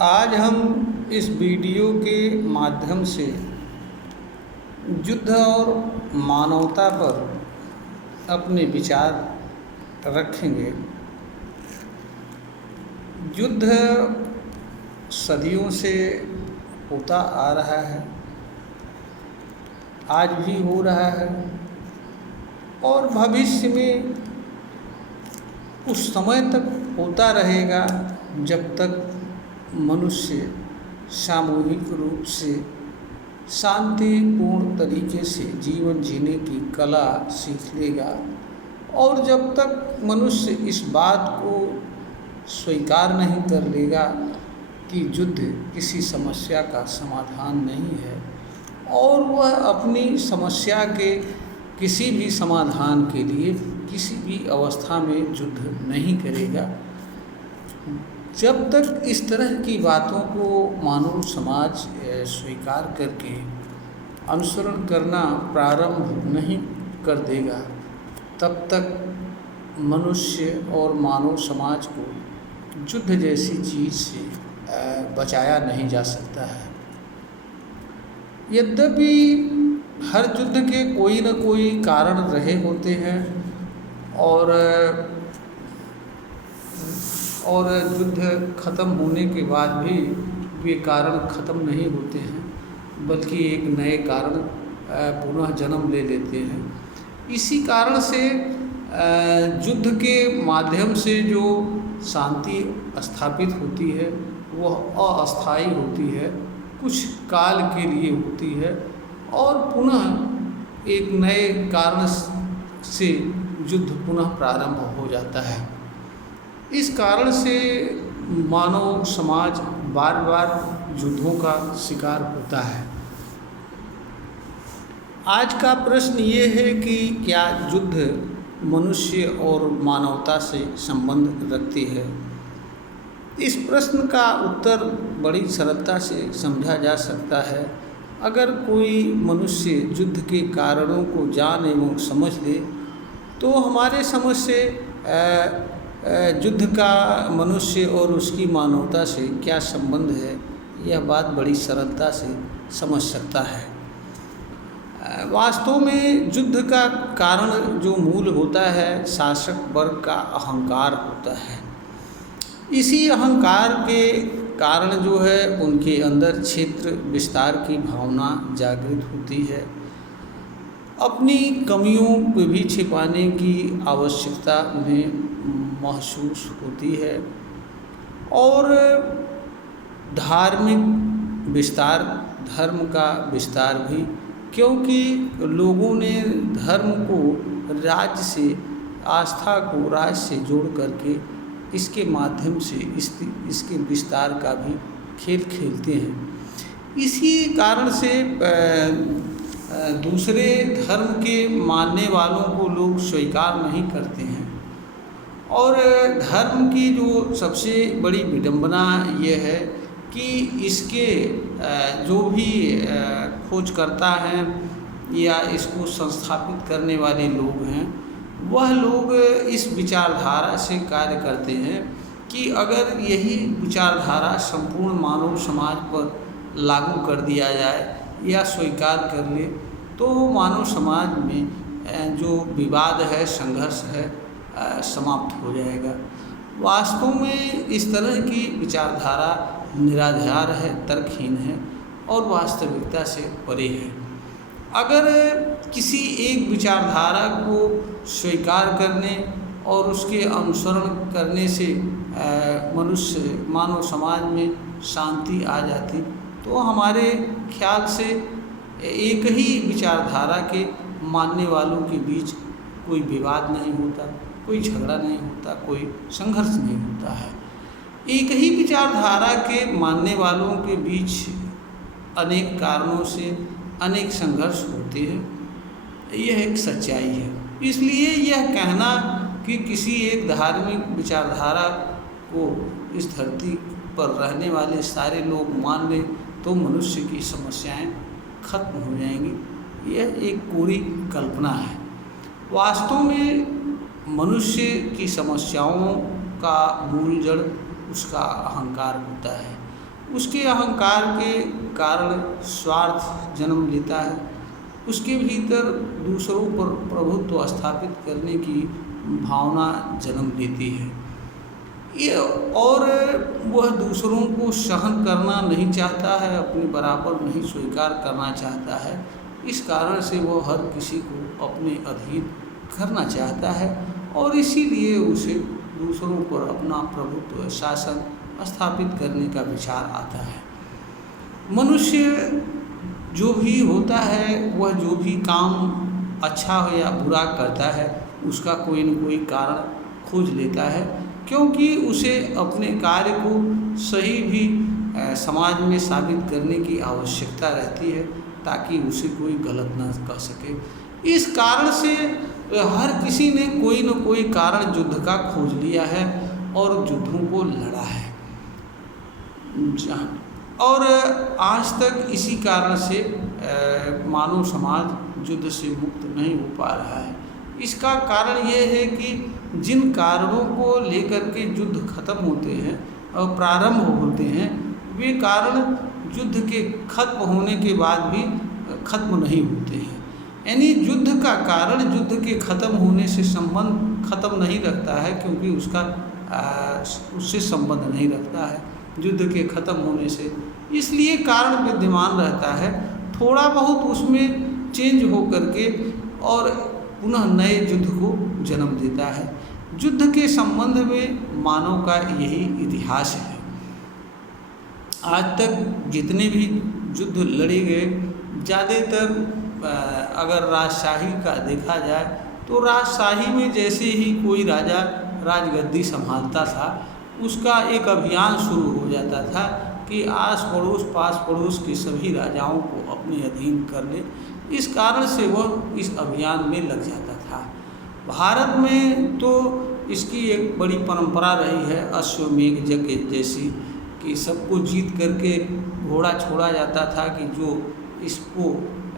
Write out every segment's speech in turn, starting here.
आज हम इस वीडियो के माध्यम से युद्ध और मानवता पर अपने विचार रखेंगे। युद्ध सदियों से होता आ रहा है, आज भी हो रहा है और भविष्य में उस समय तक होता रहेगा जब तक मनुष्य सामूहिक रूप से शांतिपूर्ण तरीके से जीवन जीने की कला सीख लेगा। और जब तक मनुष्य इस बात को स्वीकार नहीं कर लेगा कि युद्ध किसी समस्या का समाधान नहीं है और वह अपनी समस्या के किसी भी समाधान के लिए किसी भी अवस्था में युद्ध नहीं करेगा, जब तक इस तरह की बातों को मानव समाज स्वीकार करके अनुसरण करना प्रारंभ नहीं कर देगा, तब तक मनुष्य और मानव समाज को युद्ध जैसी चीज़ से बचाया नहीं जा सकता है। यद्यपि हर युद्ध के कोई न कोई कारण रहे होते हैं और युद्ध ख़त्म होने के बाद भी वे कारण ख़त्म नहीं होते हैं, बल्कि एक नए कारण पुनः जन्म ले लेते हैं। इसी कारण से युद्ध के माध्यम से जो शांति स्थापित होती है वह अस्थायी होती है, कुछ काल के लिए होती है और पुनः एक नए कारण से युद्ध पुनः प्रारंभ हो जाता है। इस कारण से मानव समाज बार बार युद्धों का शिकार होता है। आज का प्रश्न ये है कि क्या युद्ध मनुष्य और मानवता से संबंध रखती है? इस प्रश्न का उत्तर बड़ी सरलता से समझा जा सकता है। अगर कोई मनुष्य युद्ध के कारणों को जान एवं समझ ले तो हमारे समझ से युद्ध का मनुष्य और उसकी मानवता से क्या संबंध है, यह बात बड़ी सरलता से समझ सकता है। वास्तव में युद्ध का कारण जो मूल होता है, शासक वर्ग का अहंकार होता है। इसी अहंकार के कारण जो है उनके अंदर क्षेत्र विस्तार की भावना जागृत होती है। अपनी कमियों को भी छिपाने की आवश्यकता उन्हें महसूस होती है और धार्मिक विस्तार, धर्म का विस्तार भी, क्योंकि लोगों ने धर्म को राज्य से, आस्था को राज्य से जोड़ करके इसके माध्यम से इसके विस्तार का भी खेल खेलते हैं। इसी कारण से दूसरे धर्म के मानने वालों को लोग स्वीकार नहीं करते हैं और धर्म की जो सबसे बड़ी विडंबना ये है कि इसके जो भी खोजकर्ता हैं या इसको संस्थापित करने वाले लोग हैं, वह लोग इस विचारधारा से कार्य करते हैं कि अगर यही विचारधारा संपूर्ण मानव समाज पर लागू कर दिया जाए या स्वीकार कर ले तो मानव समाज में जो विवाद है, संघर्ष है, समाप्त हो जाएगा। वास्तव में इस तरह की विचारधारा निराधार है, तर्कहीन है और वास्तविकता से परे है। अगर किसी एक विचारधारा को स्वीकार करने और उसके अनुसरण करने से मानव समाज में शांति आ जाती तो हमारे ख्याल से एक ही विचारधारा के मानने वालों के बीच कोई विवाद नहीं होता, कोई झगड़ा नहीं होता, कोई संघर्ष नहीं होता है। एक ही विचारधारा के मानने वालों के बीच अनेक कारणों से अनेक संघर्ष होते हैं, यह एक सच्चाई है। इसलिए यह कहना कि किसी एक धार्मिक विचारधारा को इस धरती पर रहने वाले सारे लोग मान लें तो मनुष्य की समस्याएं खत्म हो जाएंगी, यह एक पूरी कल्पना है। वास्तव में मनुष्य की समस्याओं का मूल जड़ उसका अहंकार होता है उसके अहंकार के कारण स्वार्थ जन्म लेता है, उसके भीतर दूसरों पर प्रभुत्व स्थापित करने की भावना जन्म लेती है। ये और वह दूसरों को सहन करना नहीं चाहता है, अपने बराबर नहीं स्वीकार करना चाहता है। इस कारण से वह हर किसी को अपने अधीन करना चाहता है और इसीलिए उसे दूसरों पर अपना प्रभुत्व शासन स्थापित करने का विचार आता है। मनुष्य जो भी होता है, वह जो भी काम अच्छा हो या बुरा करता है, उसका कोई न कोई कारण खोज लेता है, क्योंकि उसे अपने कार्य को सही भी समाज में साबित करने की आवश्यकता रहती है, ताकि उसे कोई गलत न कह सके। इस कारण से हर किसी ने कोई न कोई कारण युद्ध का खोज लिया है और युद्धों को लड़ा है। और आज तक इसी कारण से मानव समाज युद्ध से मुक्त नहीं हो पा रहा है। इसका कारण ये है कि जिन कारणों को लेकर के युद्ध खत्म होते हैं और प्रारंभ होते हैं, वे कारण युद्ध के खत्म होने के बाद भी खत्म नहीं होते हैं। यानी युद्ध का कारण युद्ध के खत्म होने से संबंध खत्म नहीं रखता है, क्योंकि उससे संबंध नहीं रखता है युद्ध के खत्म होने से, इसलिए कारण विद्यमान रहता है। थोड़ा बहुत उसमें चेंज हो करके और पुनः नए युद्ध को जन्म देता है। युद्ध के संबंध में मानव का यही इतिहास है। आज तक जितने भी युद्ध लड़े गए, ज़्यादातर अगर राजशाही का देखा जाए तो राजशाही में जैसे ही कोई राजा राजगद्दी संभालता था, उसका एक अभियान शुरू हो जाता था कि आस पड़ोस पास पड़ोस के सभी राजाओं को अपने अधीन कर ले। इस कारण से वह इस अभियान में लग जाता था। भारत में तो इसकी एक बड़ी परंपरा रही है, अश्वमेध यज्ञ जैसी, कि सबको जीत करके घोड़ा छोड़ा जाता था कि जो इसको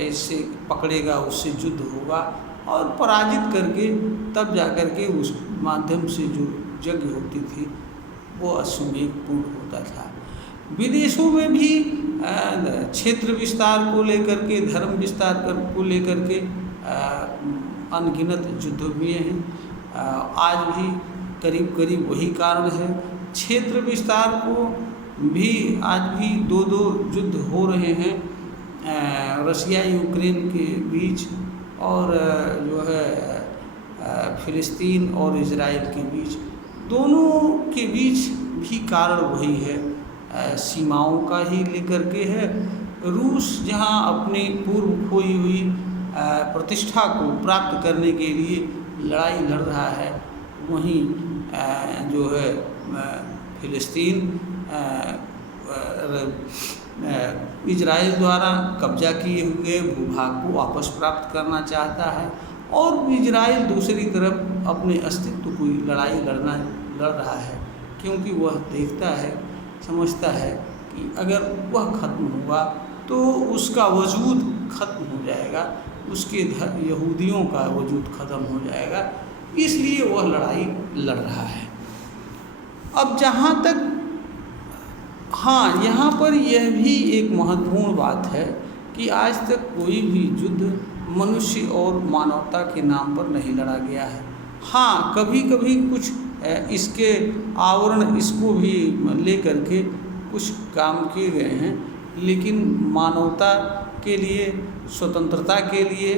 ऐसे पकड़ेगा उससे युद्ध होगा, और पराजित करके तब जाकर के उस माध्यम से जो यज्ञ होती थी वो अश्वमेध पूर्ण होता था। विदेशों में भी क्षेत्र विस्तार को लेकर के, धर्म विस्तार को लेकर के अनगिनत युद्ध हुए हैं। आज भी करीब करीब वही कारण है। क्षेत्र विस्तार को भी आज भी दो युद्ध हो रहे हैं, रसिया यूक्रेन के बीच और जो है फिलिस्तीन और इजराइल के बीच। दोनों के बीच भी कारण वही है, सीमाओं का ही लेकर के है। रूस जहां अपनी पूर्व खोई हुई प्रतिष्ठा को प्राप्त करने के लिए लड़ाई लड़ रहा है, वहीं जो है फिलिस्तीन इजराइल द्वारा कब्जा किए हुए भूभाग को वापस प्राप्त करना चाहता है, और इजराइल दूसरी तरफ अपने अस्तित्व की लड़ाई लड़ रहा है, क्योंकि वह देखता है, समझता है कि अगर वह खत्म हुआ तो उसका वजूद खत्म हो जाएगा, उसके यहूदियों का वजूद खत्म हो जाएगा, इसलिए वह लड़ाई लड़ रहा है। अब जहाँ तक यहाँ पर यह भी एक महत्वपूर्ण बात है कि आज तक कोई भी युद्ध मनुष्य और मानवता के नाम पर नहीं लड़ा गया है। हाँ, कभी कभी कुछ इसके आवरण इसको भी लेकर के कुछ काम किए गए हैं, लेकिन मानवता के लिए, स्वतंत्रता के लिए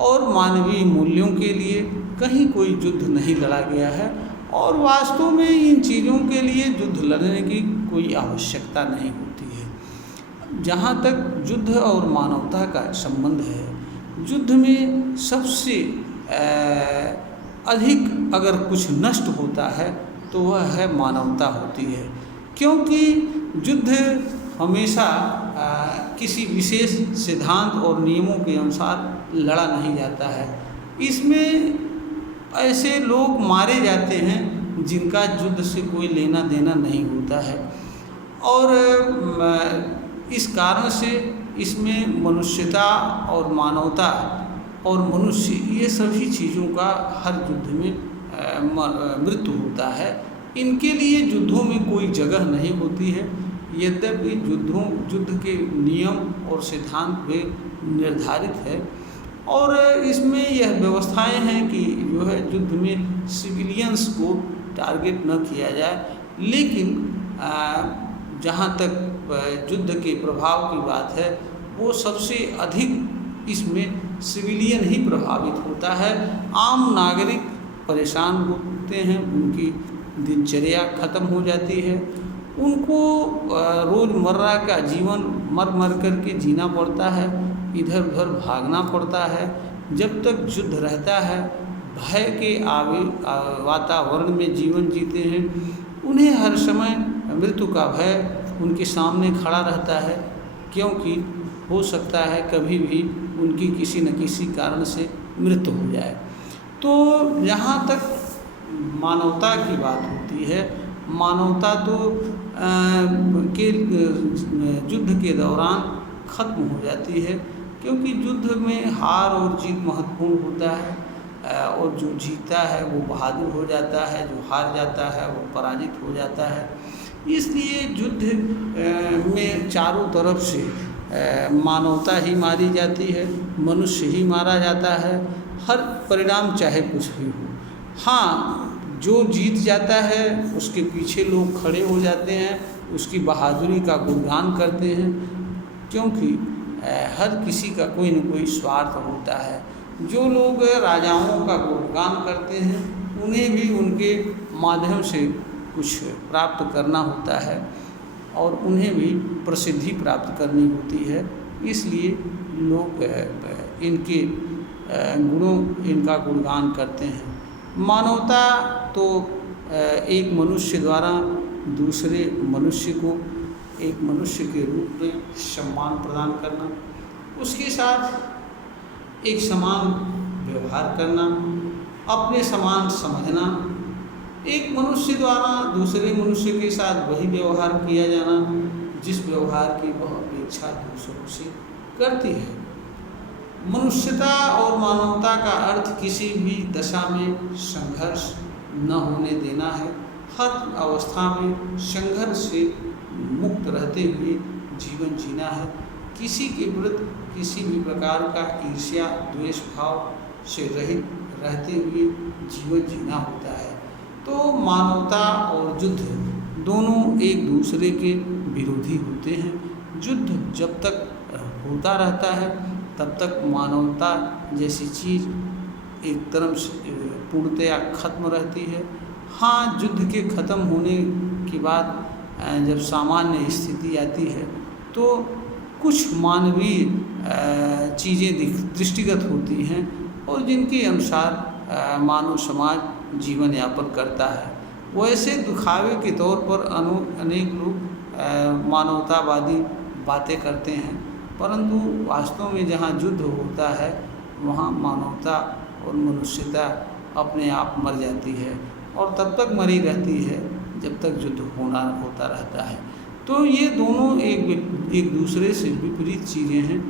और मानवीय मूल्यों के लिए कहीं कोई युद्ध नहीं लड़ा गया है, और वास्तव में इन चीज़ों के लिए युद्ध लड़ने की कोई आवश्यकता नहीं होती है। जहाँ तक युद्ध और मानवता का संबंध है, युद्ध में सबसे अधिक अगर कुछ नष्ट होता है तो वह है मानवता होती है, क्योंकि युद्ध हमेशा किसी विशेष सिद्धांत और नियमों के अनुसार लड़ा नहीं जाता है। इसमें ऐसे लोग मारे जाते हैं जिनका युद्ध से कोई लेना देना नहीं होता है, और इस कारण से इसमें मनुष्यता और मानवता और मनुष्य, ये सभी चीज़ों का हर युद्ध में मृत्यु होता है। इनके लिए युद्धों में कोई जगह नहीं होती है, यद्यपि युद्ध के नियम और सिद्धांत वे निर्धारित है और इसमें यह व्यवस्थाएं हैं कि जो है युद्ध में सिविलियंस को टारगेट न किया जाए, लेकिन जहाँ तक युद्ध के प्रभाव की बात है वो सबसे अधिक इसमें सिविलियन ही प्रभावित होता है। आम नागरिक परेशान होते हैं, उनकी दिनचर्या खत्म हो जाती है, उनको रोज़मर्रा का जीवन मर मर कर के जीना पड़ता है, इधर उधर भागना पड़ता है। जब तक युद्ध रहता है भय के वातावरण में जीवन जीते हैं, उन्हें हर समय मृत्यु का भय उनके सामने खड़ा रहता है, क्योंकि हो सकता है कभी भी उनकी किसी न किसी कारण से मृत्यु हो जाए। तो जहाँ तक मानवता की बात होती है, मानवता तो युद्ध के दौरान खत्म हो जाती है, क्योंकि युद्ध में हार और जीत महत्वपूर्ण होता है और जो जीतता है वो बहादुर हो जाता है, जो हार जाता है वो पराजित हो जाता है। इसलिए युद्ध में चारों तरफ से मानवता ही मारी जाती है, मनुष्य ही मारा जाता है, हर परिणाम चाहे कुछ भी हो। हाँ, जो जीत जाता है उसके पीछे लोग खड़े हो जाते हैं, उसकी बहादुरी का गुणगान करते हैं, क्योंकि हर किसी का कोई न कोई स्वार्थ होता है। जो लोग राजाओं का गुणगान करते हैं उन्हें भी उनके माध्यम से कुछ प्राप्त करना होता है और उन्हें भी प्रसिद्धि प्राप्त करनी होती है, इसलिए लोग इनके इनका गुणगान करते हैं। मानवता तो एक मनुष्य द्वारा दूसरे मनुष्य को एक मनुष्य के रूप में सम्मान प्रदान करना, उसके साथ एक समान व्यवहार करना, अपने समान समझना, एक मनुष्य द्वारा दूसरे मनुष्य के साथ वही व्यवहार किया जाना जिस व्यवहार की वह अपेक्षा दूसरों से करती है। मनुष्यता और मानवता का अर्थ किसी भी दशा में संघर्ष न होने देना है, हर अवस्था में संघर्ष से मुक्त रहते हुए जीवन जीना है, किसी के विरुद्ध किसी भी प्रकार का ईर्ष्या द्वेष भाव से रहित रहते हुए जीवन जीना होता है। तो मानवता और युद्ध दोनों एक दूसरे के विरोधी होते हैं। युद्ध जब तक होता रहता है तब तक मानवता जैसी चीज़ एक तरफ से पूर्णतया खत्म रहती है। हाँ, युद्ध के खत्म होने के बाद जब सामान्य स्थिति आती है तो कुछ मानवीय चीज़ें दृष्टिगत होती हैं और जिनके अनुसार मानव समाज जीवन यापन करता है। वैसे दिखावे के तौर पर अनेक लोग मानवतावादी बातें करते हैं, परंतु वास्तव में जहाँ युद्ध होता है वहाँ मानवता और मनुष्यता अपने आप मर जाती है और तब तक मरी रहती है जब तक युद्ध होता रहता है। तो ये दोनों एक दूसरे से विपरीत चीज़ें हैं।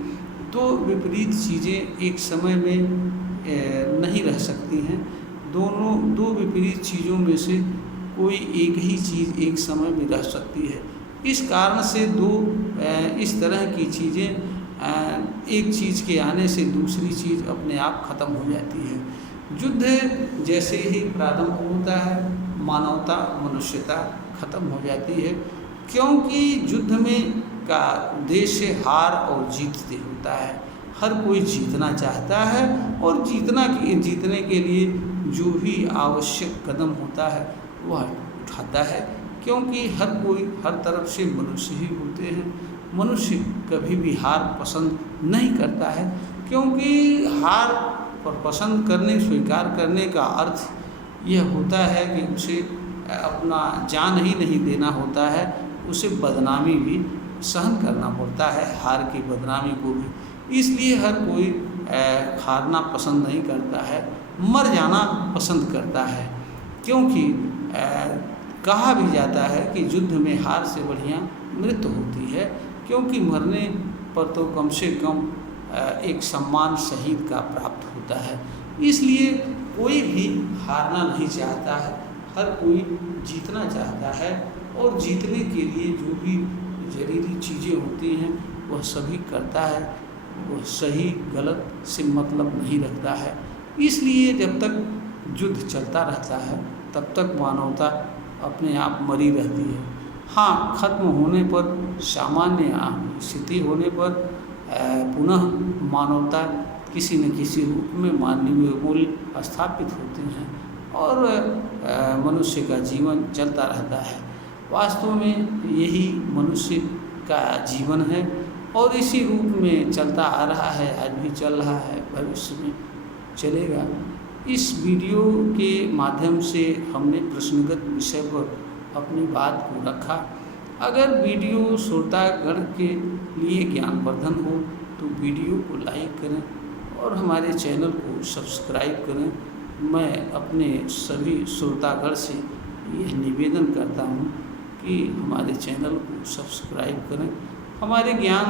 तो विपरीत चीज़ें एक समय में नहीं रह सकती हैं। दो विपरीत चीज़ों में से कोई एक ही चीज़ एक समय में रह सकती है। इस कारण से इस तरह की चीज़ें एक चीज़ के आने से दूसरी चीज़ अपने आप खत्म हो जाती है। युद्ध जैसे ही प्रारंभ होता है मानवता मनुष्यता खत्म हो जाती है, क्योंकि युद्ध में का उद्देश्य हार और जीत से होता है। हर कोई जीतना चाहता है और जीतने के लिए जो भी आवश्यक कदम होता है वह उठाता है, क्योंकि हर कोई हर तरफ से मनुष्य ही होते हैं। मनुष्य कभी भी हार पसंद नहीं करता है, क्योंकि हार पर पसंद करने स्वीकार करने का अर्थ यह होता है कि उसे अपना जान ही नहीं देना होता है, उसे बदनामी भी सहन करना पड़ता है, हार की बदनामी को भी। इसलिए हर कोई हारना पसंद नहीं करता है, मर जाना पसंद करता है, क्योंकि कहा भी जाता है कि युद्ध में हार से बढ़िया मृत्यु होती है, क्योंकि मरने पर तो कम से कम एक सम्मान शहीद का प्राप्त होता है। इसलिए कोई भी हारना नहीं चाहता है, हर कोई जीतना चाहता है और जीतने के लिए जो भी चीज़ें होती हैं वह सभी करता है, वह सही गलत से मतलब नहीं रखता है। इसलिए जब तक युद्ध चलता रहता है तब तक मानवता अपने आप मरी रहती है। हाँ, खत्म होने पर, सामान्य स्थिति होने पर पुनः मानवता किसी न किसी रूप में मानवीय मूल्य स्थापित होते हैं और मनुष्य का जीवन चलता रहता है। वास्तव में यही मनुष्य का जीवन है और इसी रूप में चलता आ रहा है, आज भी चल रहा है, भविष्य में चलेगा। इस वीडियो के माध्यम से हमने प्रश्नगत विषय पर अपनी बात को रखा। अगर वीडियो श्रोतागण के लिए ज्ञानवर्धन हो तो वीडियो को लाइक करें और हमारे चैनल को सब्सक्राइब करें। मैं अपने सभी श्रोतागण से यह निवेदन करता हूँ कि हमारे चैनल को सब्सक्राइब करें, हमारे ज्ञान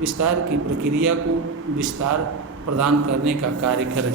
विस्तार की प्रक्रिया को विस्तार प्रदान करने का कार्य करें।